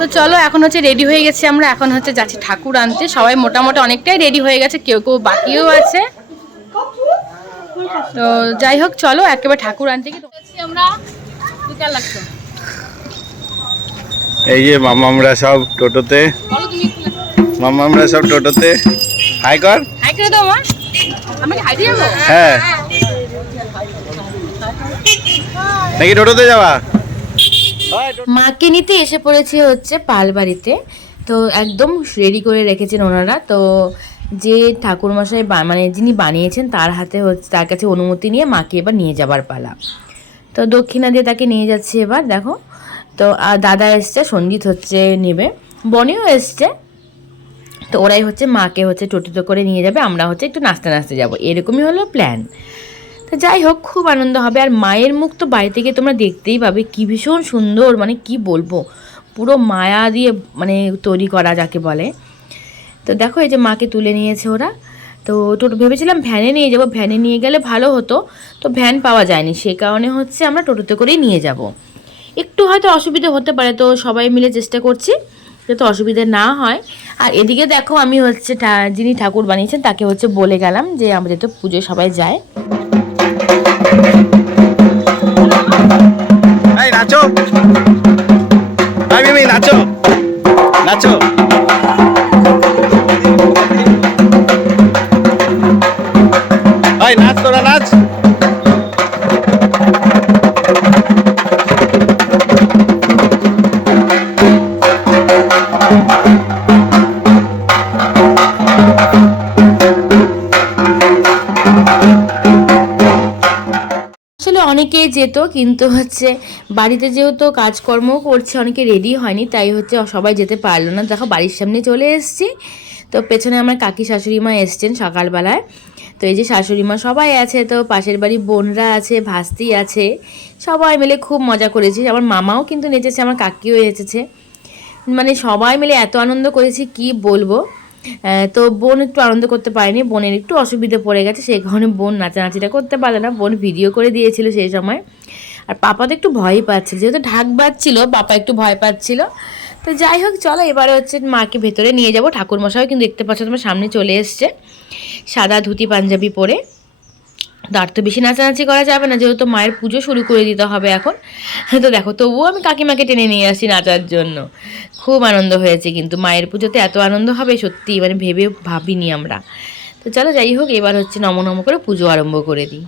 তো চলো এখন হচ্ছে রেডি হয়ে গেছি আমরা, এখন হচ্ছে যাচ্ছি ঠাকুর আনতে। সবাই মোটামুটি অনেকটাই রেডি হয়ে গেছে, কেউ কেউ বাকিও আছে। তো যাই হোক চলো একেবারে ঠাকুর আনতে কি আমরা। এই যে মামামরা সব টোটোতে, মামামরা সব টোটোতে। হাই কর, হাই করে দাও মা। আমরা কি হাই দিয়ে যাবো? হ্যাঁ নাকি টোটোতে যাওয়া? মাকে নিতে এসে পড়েছি হচ্ছে পালবাড়িতে। তো একদম রেডি করে রেখেছেন ওনারা। তো যে ঠাকুরমশাই মানে যিনি বানিয়েছেন তার হাতে হচ্ছে, তার কাছে অনুমতি নিয়ে মাকে এবার নিয়ে যাবার পালা। তো দক্ষিণা দিয়ে তাকে নিয়ে যাচ্ছে এবার দেখো। তো আর দাদা এসছে, সঞ্জিত হচ্ছে নেবে, বনিও এসছে। তো ওরাই হচ্ছে মাকে হচ্ছে টোটোতে করে নিয়ে যাবে, আমরা হচ্ছে একটু নাচতে নাচতে যাবো, এরকমই হলো প্ল্যান। তো যাই হোক খুব আনন্দ হবে। আর মায়ের মুখ তো বাড়িতে গিয়ে তোমরা দেখতেই পাবে, কি ভীষণ সুন্দর, মানে কি বলবো, পুরো মায়া দিয়ে মানে তৈরি করা যাকে বলে। তো দেখো এই যে মাকে তুলে নিয়েছে ওরা। তো টোটো ভেবেছিলাম ভ্যানে নিয়ে যাব, ভ্যানে নিয়ে গেলে ভালো হতো, তো ভ্যান পাওয়া যায়নি, সে কারণে হচ্ছে আমরা টোটোতে করেই নিয়ে যাব। একটু হয়তো অসুবিধা হতে পারে, তো সবাই মিলে চেষ্টা করছি যাতে অসুবিধা না হয়। আর এদিকে দেখো আমি হচ্ছে যিনি ঠাকুর বানিয়েছেন তাকে হচ্ছে বলে গেলাম যে আমাদের তো পুজোয় সবাই যায়। এই নাচো, আমি নাচো নাচো। এই নাচ, তোরা নাচ। আসলে অনেকেই যেত, কিন্তু হচ্ছে বাড়িতে যেহেতু কাজকর্ম করছে, অনেকে রেডি হয়নি, তাই হচ্ছে সবাই যেতে পারলো না। দেখো বাড়ির সামনে চলে এসেছি। তো পেছনে আমার কাকি শাশুড়ি মা এসছেন সকালবেলায়। তো এই যে শাশুড়ি মা সবাই আছে, তো পাশের বাড়ি বোনরা আছে, ভাস্তি আছে, সবাই মিলে খুব মজা করেছি। আমার মামাও কিন্তু নেচেছে, আমার কাকিও এসেছে, মানে সবাই মিলে এত আনন্দ করেছি কি বলবো। তো বোন একটু আনন্দ করতে পারেনি, বোনের একটু অসুবিধে পড়ে গেছে, সেই কারণে বোন নাচানাচিটা করতে পারলো না। বোন ভিডিও করে দিয়েছিল সেই সময়। আর পাপা তো একটু ভয়ই পাচ্ছিল, যেহেতু ঢাক বাজছিল, পাপা একটু ভয় পাচ্ছিল। তো যাই হোক চলো এবারে হচ্ছে মাকে ভেতরে নিয়ে যাবো। ঠাকুরমশাইও কিন্তু দেখতে পাচ্ছ তোমার সামনে চলে এসছে, সাদা ধুতি পাঞ্জাবি পরে। তার তো বেশি নাচানাচি করা যাবে না, যেহেতু মায়ের পুজো শুরু করে দিতে হবে এখন। তো দেখো তবুও আমি কাকিমাকে টেনে নিয়ে আসি নাচার জন্য। খুব আনন্দ হয়েছে, কিন্তু মায়ের পুজোতে এত আনন্দ হবে সত্যি মানে ভেবে ভাবিনি আমরা। তো চলো যাই হোক এবার হচ্ছে নম নম করে পুজো আরম্ভ করে দিই।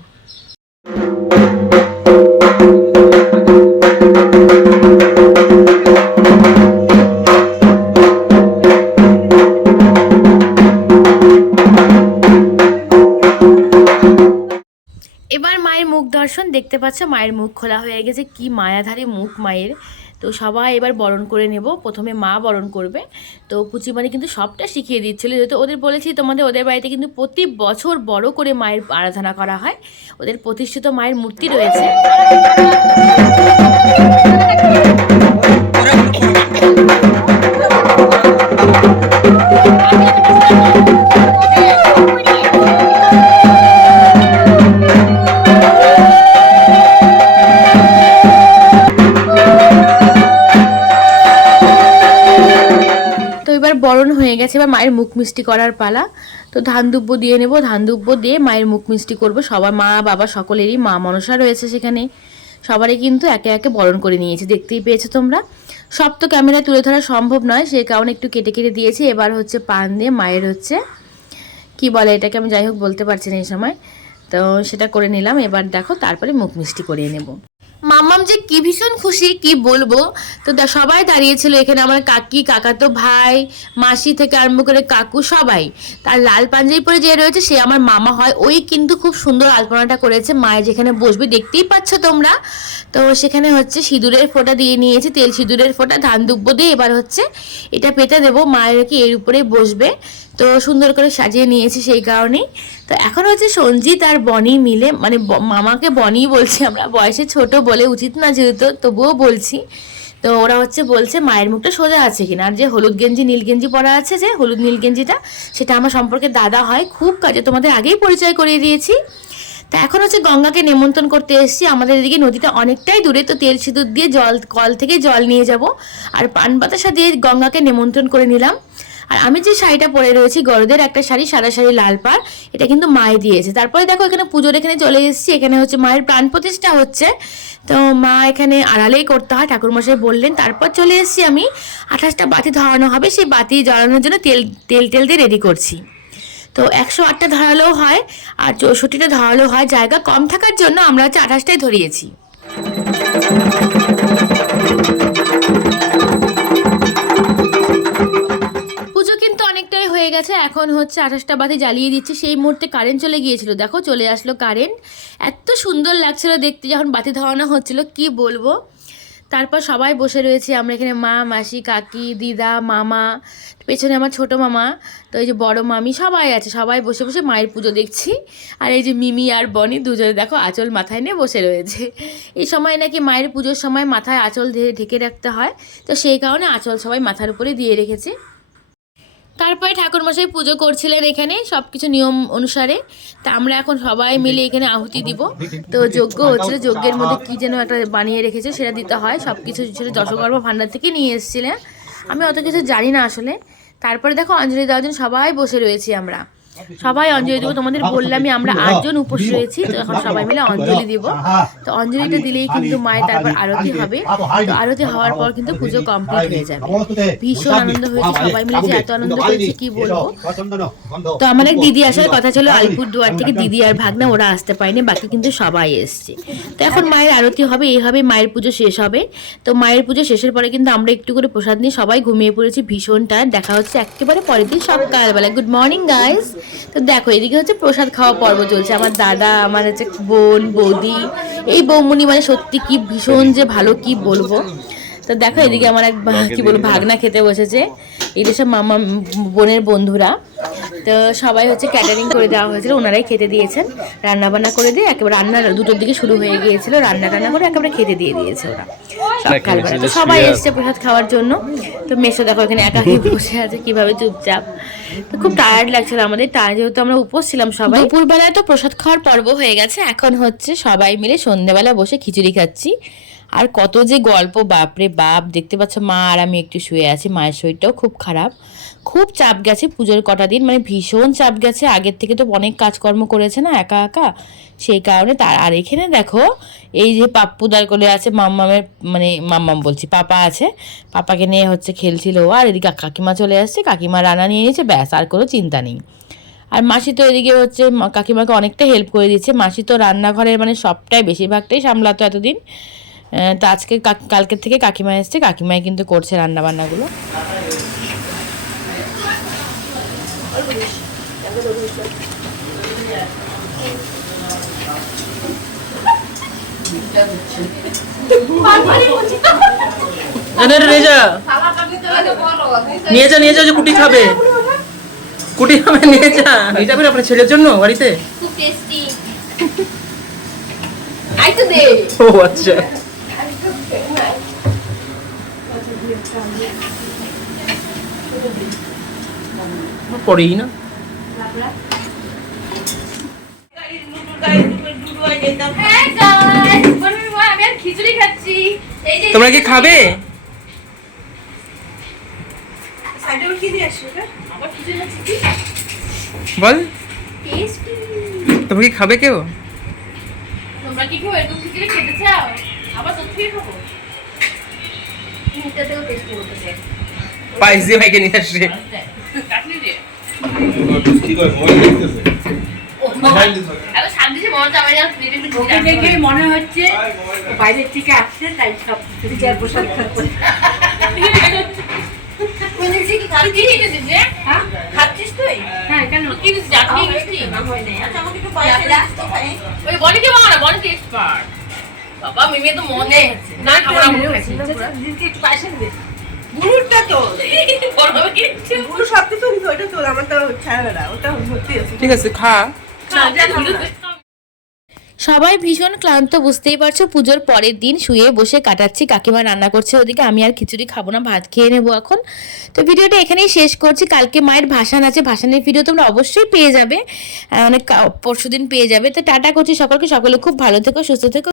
এবার মায়ের মুখ দর্শন দেখতে পাচ্ছ, মায়ের মুখ খোলা হয়ে গেছে, কি মায়াধারী মুখ মায়ের। তো সবাই এবার বরণ করে নেব, প্রথমে মা বরণ করবে। তো পুচিমানি কিন্তু সবটা শিখিয়ে দিচ্ছিল, যেহেতু ওদের বলেছি তোমাদের ওদের বাড়িতে কিন্তু প্রতি বছর বড় করে মায়ের আরাধনা করা হয়, ওদের প্রতিষ্ঠিত মায়ের মূর্তি রয়েছে। বরণ হয়ে গেছে, এবার মায়ের মুখ মিষ্টি করার পালা। তো ধান দুব্য দিয়ে নেব, ধান দুব্য দিয়ে মায়ের মুখ মিষ্টি করব। সবার মা বাবা সকলেরই মা মনসা রয়েছে সেখানে, সবারই কিন্তু একে একে বরণ করে নিয়েছে, দেখতেই পেয়েছো তোমরা। সব তো ক্যামেরায় তুলে ধরা সম্ভব নয়, সেই কারণে একটু কেটে কেটে দিয়েছি। এবার হচ্ছে পান দিয়ে মায়ের হচ্ছে কি বলে এটাকে আমি যাই হোক বলতে পারছি না এই সময়, তো সেটা করে নিলাম। এবার দেখো তারপরে মুখ মিষ্টি করিয়ে নেব। মামাম যে কি ভীষণ খুশি কি বলবো। তো সবাই দাঁড়িয়েছিল এখানে, আমার কাকি, কাকাতো ভাই, মাসি থেকে আরম্ভ করে কাকু সবাই। তার লাল পাঞ্জাবি পরে যে রয়েছে সে আমার মামা হয়, ওই কিন্তু খুব সুন্দর আলপনাটা করেছে। মায়ের যেখানে বসবে দেখতেই পাচ্ছ তোমরা, তো সেখানে হচ্ছে সিঁদুরের ফোঁটা দিয়ে নিয়েছে, তেল সিঁদুরের ফোঁটা, ধান দুব্য দিয়ে এবার হচ্ছে এটা পেতে দেবো। মায়ের কি এর উপরেই বসবে, তো সুন্দর করে সাজিয়ে নিয়েছি সেই কারণেই। তো এখন হচ্ছে সঞ্জিত আর বনি মিলে, মানে মামাকে বনি বলছি আমরা, বয়সে ছোট বলে উচিত না যেহেতু, তবুও বলছি। তো ওরা হচ্ছে বলছে মায়ের মুখটা সোজা আছে কিনা। আর যে হলুদ গেঞ্জি নীল গেঞ্জি পরা আছে, যে হলুদ নীল গেঞ্জিটা, সেটা আমার সম্পর্কে দাদা হয়, খুব কাজে, তোমাদের আগেই পরিচয় করিয়ে দিয়েছি। তা এখন হচ্ছে গঙ্গাকে নেমন্তন্ন করতে এসেছি। আমাদের এদিকে নদীটা অনেকটাই দূরে, তো তেল সিঁদুর দিয়ে কল থেকে জল নিয়ে যাব আর পান বাতাসা দিয়ে গঙ্গাকে নেমন্তন্ন করে নিলাম। আর আমি যে শাড়িটা পরে রয়েছি গরদের একটা শাড়ি, সাদা শাড়ি লাল পাড়, এটা কিন্তু মায়ে দিয়েছে। তারপরে দেখো এখানে পুজোর এখানে চলে এসেছি। এখানে হচ্ছে মায়ের প্রাণ প্রতিষ্ঠা হচ্ছে, তো মা এখানে আড়ালেই করতে হয়, ঠাকুরমশাই বললেন। তারপর চলে এসেছি আমি, 28টা বাতি ধরানো হবে, সেই বাতি জ্বালানোর জন্য তেল দিয়ে রেডি করছি। তো 108টা ধরালেও হয় আর 64টা ধরালেও হয়, জায়গা কম থাকার জন্য আমরা হচ্ছে 28টাই ধরিয়েছি। পুজো কিন্তু অনেকটাই হয়ে গেছে, এখন হচ্ছে 28টা বাতি জ্বালিয়ে দিচ্ছি। সেই মুহূর্তে কারেন্ট চলে গিয়েছিল, দেখো চলে আসলো কারেন্ট। এত সুন্দর লাগছিল দেখতে যখন বাতি ধরানো হচ্ছিল, কি বলবো। তারপর সবাই বসে রয়েছি আমরা এখানে, মা, মাসি, কাকি, দিদা, মামা, পেছনে আমার ছোটো মামা, তো এই যে বড় মামি, সবাই আছে। সবাই বসে বসে মায়ের পুজো দেখছি। আর এই যে মিমি আর বনি দুজনে দেখো আঁচল মাথায় নিয়ে বসে রয়েছে। এই সময় নাকি মায়ের পুজোর সময় মাথায় আঁচল ঢেকে রাখতে হয়, তো সেই কারণে আঁচল সবাই মাথার উপরে দিয়ে রেখেছে। তারপরে ঠাকুরমশাই পুজো করছিলেন এখানে সব কিছু নিয়ম অনুসারে। তা আমরা এখন সবাই মিলে এখানে আহুতি দিব। তো যজ্ঞ হচ্ছিল, যজ্ঞের মধ্যে কি যেন একটা বানিয়ে রেখেছে, সেটা দিতে হয়। সব কিছু দশকর্মা ভাণ্ডার থেকে নিয়ে এসেছিলেন, আমি অত কিছু জানি না আসলে। তারপরে দেখো অঞ্জলি দেওয়ার জন্য সবাই বসে রয়েছি আমরা, সবাই অঞ্জলি দেবো। তোমাদের বললামই আমরা 8 জন উপোস রয়েছি, তো এখন সবাই মিলে অঞ্জলি দিব। তো অঞ্জলিটা দিলেই কিন্তু মায়ের তারপর আরতি হবে। তো আরতি হওয়ার পর কিন্তু পুজো কমপ্লিট হয়ে যাবে। ভীষণ আনন্দ হয়েছে, সবাই মিলে যে এত আনন্দ হয়েছে কি বলবো। তো আমার এক দিদি আসার কথা ছিল আলিপুরদুয়ার থেকে, দিদি আর ভাগনা ওরা আসতে পারেনি, বাকি কিন্তু সবাই এসছে। তো এখন মায়ের আরতি হবে, এইভাবে মায়ের পুজো শেষ হবে। তো মায়ের পুজো শেষের পরে কিন্তু আমরা একটু করে প্রসাদ নিয়ে সবাই ঘুমিয়ে পড়েছি, ভীষণ টায়ার্ড। দেখা হচ্ছে একেবারে পরের দিন সকালবেলা। Good morning guys. তো দেখো এদিকে হচ্ছে প্রসাদ খাওয়া পর্ব চলছে। আমার দাদা, আমার হচ্ছে বোন, বৌদি, এই বৌমনি মানে সত্যি কি ভীষণ যে ভালো, কি বলবো। তো দেখো এদিকে আমার এক কি বলবো ভাগনা খেতে বসেছে, এদের সব মামা বোনের বন্ধুরা। তো সবাই হচ্ছে ক্যাটারিং করে দেওয়া হয়েছিল, ওনারাই খেতে দিয়েছেন। রান্নাবান্না করে দিয়ে একেবারে রান্না 2টোর দিকে শুরু হয়ে গিয়েছিল, রান্না করে একেবারে খেতে দিয়ে দিয়েছে ওরা সকালবেলা। তো সবাই এসছে প্রসাদ খাওয়ার জন্য। তো মেসো দেখো এখানে একা বসে আছে কিভাবে চুপচাপ। তো খুব টায়ার্ড লাগছিল আমাদের, যেহেতু আমরা উপোস ছিলাম সবাই। দুপুরবেলায় তো প্রসাদ খাওয়ার পর্ব হয়ে গেছে, এখন হচ্ছে সবাই মিলে সন্ধ্যাবেলা বসে খিচুড়ি খাচ্ছি। আর কত যে গল্প, বাপরে বাপ। দেখতে পাচ্ছ মা আর আমি একটু শুয়ে আছি, মায়ের শরীরটাও খুব খারাপ, খুব চাপ গেছে পুজোর কটা দিন, মানে ভীষণ চাপ গেছে। আগের থেকে তো অনেক কাজকর্ম করেছে না একা একা, সেই কারণে তার। আর এখানে দেখো এই যে পাপ্পুদার কোলে আছে মাম্মামের, মানে মাম্মাম বলছি, পাপা আছে, পাপাকে নিয়ে হচ্ছে খেলছিল। আর এদিকে কাকিমা চলে আসছে, কাকিমা রান্না নিয়ে নিয়েছে, ব্যাস আর কোনো চিন্তা নেই। আর মাসি তো এদিকে হচ্ছে কাকিমাকে অনেকটা হেল্প করে দিচ্ছে। মাসি তো রান্নাঘরের মানে সবটাই বেশিরভাগটাই সামলাতো এতদিন। তো আজকে কালকের থেকে কাকিমা এসছে, কাকিমাই কিন্তু করছে রান্না বান্নাগুলো। নিয়ে যা যে কুটি খাবে, নিয়ে যা। এটা করে আপনার ছেলের জন্য বাড়িতে খুব টেস্টি। আই তো দে। ও আচ্ছা, পড়েই না। খিচুড়ি খাচ্ছি। তোমরা কি খাবে? বল, তোমরা কি খাবে কেউ? তোমরা কি কেউ এরকম খিচুড়ি খেতে চাও? আবার সত্যি খাবো। এটাতেও টেস্ট করতে চাই। পায়েস দিয়ে ভাইকে নিয়ে আসছে। কাটলি দে। দেখে মনে হচ্ছে বাইরের থেকে আসছে, তাই সব বিচার প্রসাদ খাচ্ছে। খাচ্ছিস তুই? হ্যাঁ, কেন? কি চাটনি মিষ্টি? আচ্ছা, আমাকে একটু পয়সা দিতে পারে? ওই বনি কে বাবা, বনি টেস্ট পার। বাবা মিমি তো মনে না খাবার আমু খাচ্ছি। দিদি একটু পয়সা দে। গুড়টা তো বলবে কি? গুড় সব তো তুমি ওটা তো আমার তো ছাড়া না, ওটা ভর্তি আছে। ঠিক আছে, খা। সবাই ভীষণ ক্লান্ত, বুঝতেই পারছো। পুজোর পরের দিন শুয়ে বসে কাটাচ্ছি, কাকিমা রান্না করছে ওদিকে, আমি আর খিচুড়ি খাবো না, ভাত খেয়ে নেবো এখন। তো ভিডিওটা এখানেই শেষ করছি। কালকে মায়ের ভাসান আছে, ভাসানের ভিডিও তোমরা অবশ্যই পেয়ে যাবে, অনেক পরশুদিন পেয়ে যাবে। তো টাটা করছি সকলকে, সকলে খুব ভালো থেকো, সুস্থ থেকো।